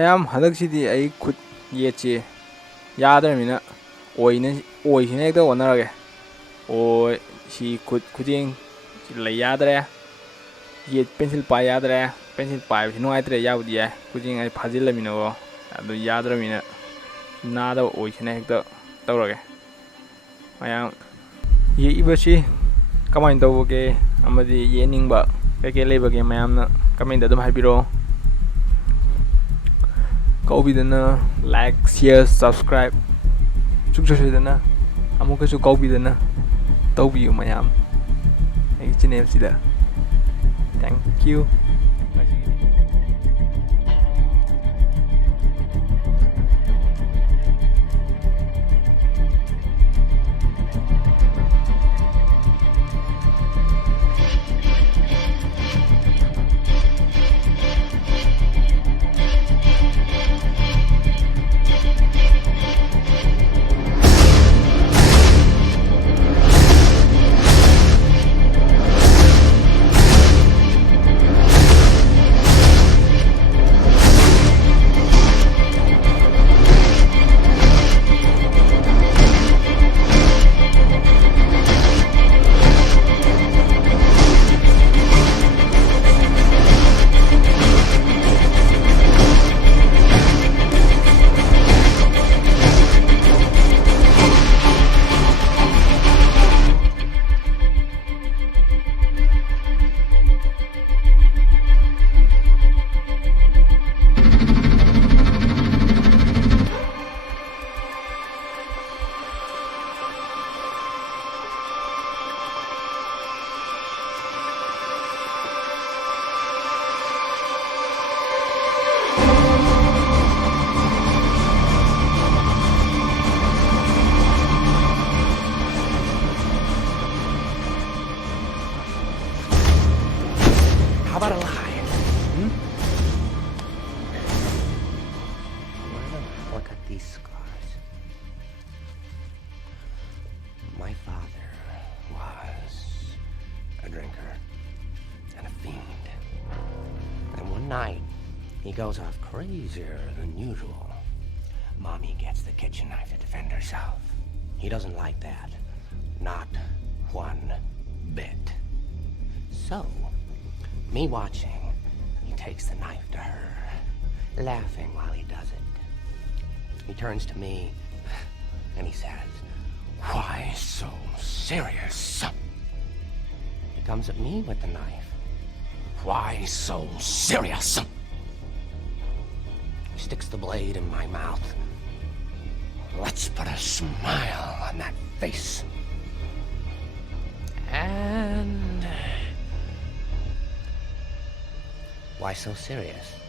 ꯃꯌꯥꯝ ꯍꯟꯗꯛꯁꯤꯗꯤ ꯑꯩ ꯈꯨꯠ ꯌꯦꯠꯁꯤ ꯌꯥꯗ꯭ꯔꯕꯅꯤ나 ꯑꯣꯏꯁꯤꯅ ꯍꯦꯛꯇ ꯑꯣꯟꯅꯔꯒꯦ. ꯑꯣꯏ ꯁꯤ ꯈꯨꯖꯦꯡ ꯁꯤ ꯂꯩ ꯌꯥꯗ꯭ꯔꯦ. ꯌꯦꯠ ꯄꯦꯟꯁꯤꯜ ꯄꯥꯏ ꯌꯥꯗ꯭ꯔꯦ. ꯄꯦꯟꯁꯤꯜ ꯄꯥꯏꯕꯁꯤ ꯅꯨꯡꯉꯥꯏꯇ꯭ꯔꯦ. ꯌꯥꯕꯨꯗꯤ ꯌꯥꯏ ꯈꯨꯖꯦꯡ ꯑꯩ ꯐꯥꯖꯤꯜꯂꯃꯤꯅꯀꯣ ꯑꯗꯨ ꯌꯥꯗ꯭ꯔꯕꯅꯤꯅ ꯅꯥꯗꯕ ꯑꯣꯏꯁꯤꯅ ꯍꯦꯛꯇ ꯇꯧꯔꯒꯦ. ꯃꯌꯥꯝ ꯌꯦꯛꯏꯕꯁꯤ ꯀꯃꯥꯏꯅ ꯇꯧꯕꯒꯦ ꯑꯃꯗꯤ ꯌꯦꯡꯅꯤꯡꯕ ꯀꯩꯀꯩ ꯂꯩꯕꯒꯦ ꯃꯌꯥꯝꯅ ꯀꯃꯦꯟꯗ ꯑꯗꯨꯝ ꯍꯥꯏꯕꯤꯔꯛꯑꯣ. ꯀꯥꯎꯕꯤꯗꯅ ꯂꯥꯏꯛ ꯁꯤꯌꯔ ꯁꯕꯁꯀ꯭ꯔꯥꯏꯕ ꯁꯨꯡꯁꯣꯏ ꯁꯣꯏꯗꯅ ꯑꯃꯨꯛꯀꯁꯨ ꯀꯥꯎꯕꯤꯗꯅ ꯇꯧꯕꯤꯌꯨ ꯃꯌꯥꯝ ꯑꯩꯒꯤ ꯆꯦꯅꯦꯜꯁꯤꯗ. Thank you. How about a lie? Look at these scars. My father was a drinker and a fiend. And one night, he goes off crazier than usual. Mommy gets the kitchen knife to defend herself. He doesn't like that. Not one bit. So, me watching, he takes the knife to her, laughing while he does it. He turns to me, and he says, "Why so serious?" He comes at me with the knife. "Why so serious?" He sticks the blade in my mouth. Let's put a smile on that face. And... why so serious?